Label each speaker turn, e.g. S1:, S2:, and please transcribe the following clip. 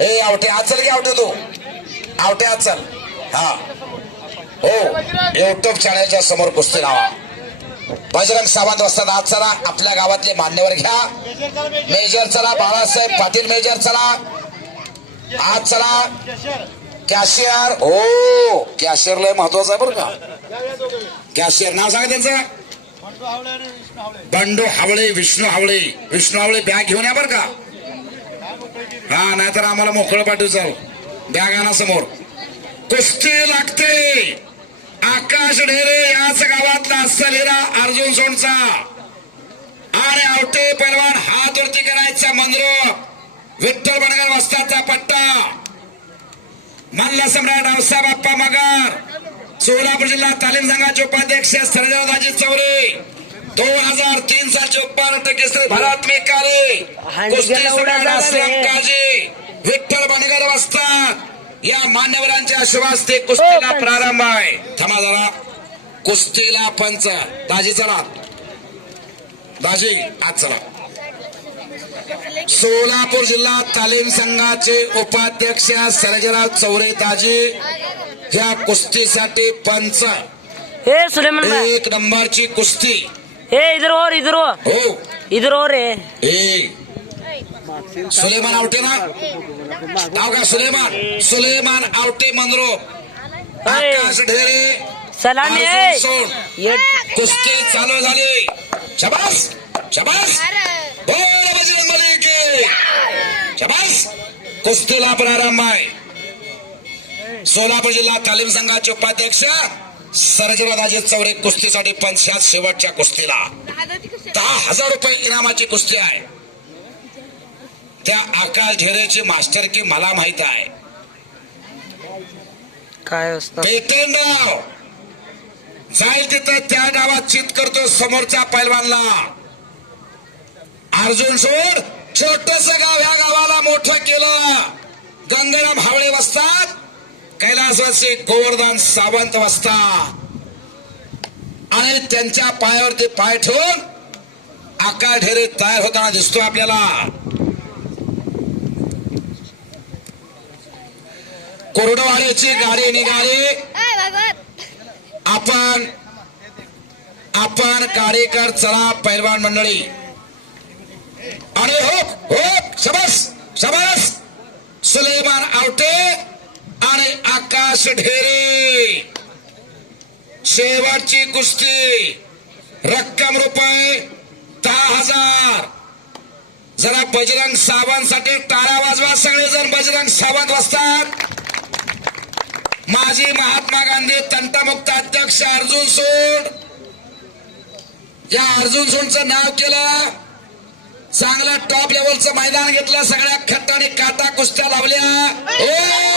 S1: ए आवटे आज चल की आवटे तू? आवटे आज चल. हा. हो. युट्यूब चॅनलच्या समोर कुस्ती लावा. बजरंग सावंत वाजतात आज चला. आपल्या गावातले मान्यवर घ्या. मेजर चला. बाळासाहेब पाटील मेजर चला. आज चला. कॅशियर. हो. कॅशियर लय महत्वाचं आहे बरं का. कॅशियर. नाव सांगा त्यांचं. बंडू हावळे विष्णू हावळे. विष्णू हावळे बॅग घेऊन या बरं का. हा नाहीतर आम्हाला मोकळं पाठवू चाल बॅग समोर. कुस्ती लागते. आकाश ढेरे याच गावातला अस्सलेरा अर्जुन सोनचा. आणि आवटे पैलवान हात वरती करायचा मंद्र. विठ्ठल बनगर वस्ताचा पट्टा. मल्ल सम्राट औसा बाप्पा मगर सोलापूर जिल्हा तालीम संघाचे उपाध्यक्ष सरदारदाजी चौरे. दोन हजार तीन सालचे उपाध्यक्ष केसरी भारत मेकारे
S2: हांडी
S1: कुस्ती. काजी. विठ्ठल बनगर वस्तात या मान्यवरांच्या शुभास्ते कुस्तीला
S2: हो, पंच.
S1: प्रारंभ आहे. थांबा जरा. कुस्तीला पंच. दाजी चला. दाजी आज चला. सोलापूर जिल्हा तालीम संघाचे उपाध्यक्ष सर्जराव चौरे दाजी. या कुस्तीसाठी पंच. एक नंबरची कुस्ती.
S2: ए इधर और इधर हो इधर और रे
S1: सुलेमान आवटे ना नाव का सुलेमान सुलेमान आवटे मंद्रो आकाश ढेरे
S2: सलामी ये
S1: कुस्ती चालू झाली शबास शबास बोल बजरंग बली की शबास कुस्तीला प्रारंभ आहे सोलापूर जिल्हा तालीम संघाचे उपाध्यक्ष सरजरादाजी चौरे कुस्तीसाठी पंचायत शेवटच्या कुस्तीला. दहा हजार रुपये इनामाची कुस्ती आहे. त्या आकाश ढेरेची मास्टर की मला माहीत आहे.
S2: काय असतं?
S1: पेटनराव जाईल तिथं त्या गावात चित करतो समोरच्या पैलवानला. अर्जुन सोड छोटस गाव ह्या गावाला मोठं केलं. गंगाराम हावळे वसतात कैलासवासी गोवर्धन सावंत वसतात आणि त्यांच्या पायावरती पाय ठेवून आकार ढेरे तयार होताना दिसतो आपल्याला. कोरडवाड्याची गाडी निघाली. आपण आपण कार्यकर चला पैलवान मंडळी. आणि हो हो शबास शबास. सुलेमान आवटे. आकाश ढेरे। शेवटची कुस्ती। रक्कम रुपये दहा हजार। जरा बजरंग सावंतसाठी टाळा वाजवा सगळेजण बजरंग सावंत वाजतात माजी महात्मा गांधी तंटामुक्त अध्यक्ष अर्जुन सोड। या अर्जुन सोडचं नाव केलं। चांगला टॉप लेवलचं मैदान घेतलं सगळ्या खट्टाने काटा कुस्त्या लावल्या।